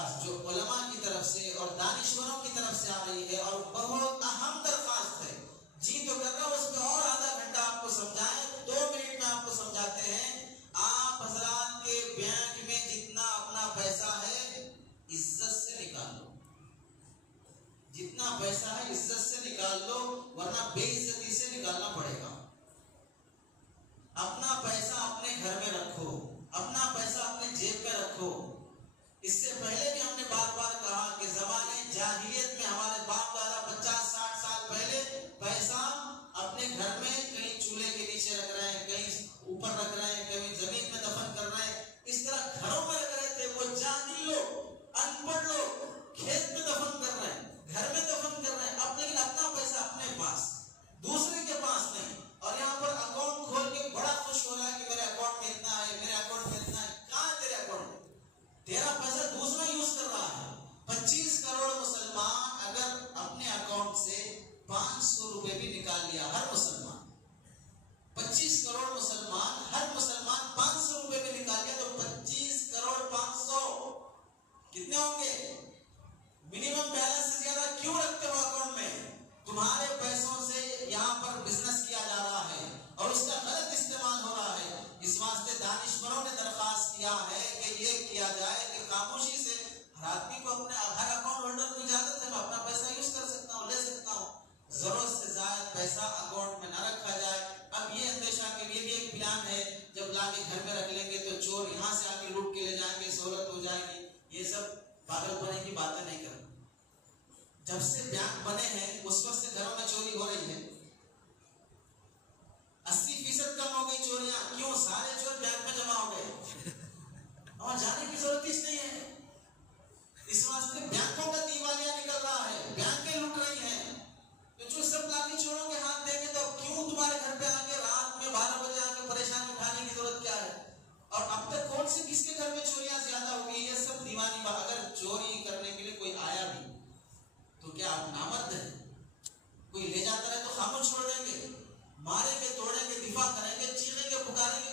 दरख्वास्त जो उलमा की तरफ से और दानिश्वरों की तरफ से आ रही है और बहुत अहम दरख्वास्त है, जी तो कर रहा हूं उसमें और आधा घंटा आपको समझाएं, 2 मिनट में आपको समझाते हैं। आप हजरात के बैंक में जितना अपना पैसा है इज्जत से निकाल लो, जितना पैसा है इज्जत से निकाल लो, वरना बेइज्जती से निकालना पड़ेगा। अपना पैसा अपने घर में रखो, अपना पैसा अपने जेब में रखो। इससे पहले भी हमने बार बार कहा कि जमाने जाहिलियत में हमारे बाप दादा 50-60 साल पहले पैसा अपने घर में कहीं चूल्हे के नीचे रख रहे हैं, कहीं ऊपर रख रहे हैं, कहीं जमीन में दफन कर रहे हैं, इस तरह घरों में रख रहे थे। वो जाहिल लोग, अनपढ़ लोग खेत में दफन कर रहे हैं, घर में दफन कर रहे हैं, अब लेकिन अपना पैसा अपने पास, दूसरे के पास नहीं। और यहाँ पर अकाउंट खोल के बड़ा खुश हो रहा है कि मेरे अकाउंट में इतना है, मेरे अकाउंट में इतना है। कहाँ है तेरे अकाउंट में? तेरा पैसा दूसरा यूज कर रहा है। 25 करोड़ मुसलमान अगर अपने अकाउंट से 500 रुपए भी निकाल लिया, हर मुसलमान 25 करोड़ मुसलमान, हर मुसलमान 500 रुपए भी निकाल लिया, तो 25 करोड़ 500 कितने होंगे? मिनिमम बैलेंस से ज्यादा क्यों रखते हो अकाउंट में? तुम्हारे पैसों से यहाँ पर बिजनेस किया जा रहा है और उसका गलत इस्तेमाल हो रहा है। इस वास्ते दानिश्वरों ने दरख्वास्त किया है कि ये किया जाए कि खामोशी से हर आदमी को अपने हर अकाउंट होल्डर को इजाजत है, मैं अपना पैसा यूज कर सकता हूँ, ले सकता हूँ, जरूरत से ज्यादा पैसा अकाउंट में न रखा जाए। अब ये अंदेशा के लिए भी एक प्लान है, जब लाके घर में रख लेंगे तो चोर यहाँ से आके लूट के ले जाएंगे, सहूलत हो जाएगी। ये सब पागलपने की बातें नहीं कर। जब से बैंक बने हैं उस वक्त से घरों में चोरी हो रही है, 80% कम हो गई चोरियां। क्यों? सारे चोर बैंक में जमा हो गए और जाने की जरूरत ही नहीं है। इस वास्ते बैंकों का दिवालिया निकल रहा है, बैंकें लूट रही हैं। तो जो सब लाठी चोरों के हाथ देंगे तो क्यों तुम्हारे घर पे आके रात में 12 बजे आके परेशानी उठाने की जरूरत क्या है? और अब तक कौन से किसके घर में चोरियां ज्यादा हो गई? ये सब दीवानी। अगर चोरी करने के लिए कोई आया भी तो क्या आप नामर्द हैं? कोई ले जाता है तो खामोश छोड़ देंगे? मारेंगे, तोड़ेंगे, दिफा करेंगे, चीखेंगे, पुकारेंगे,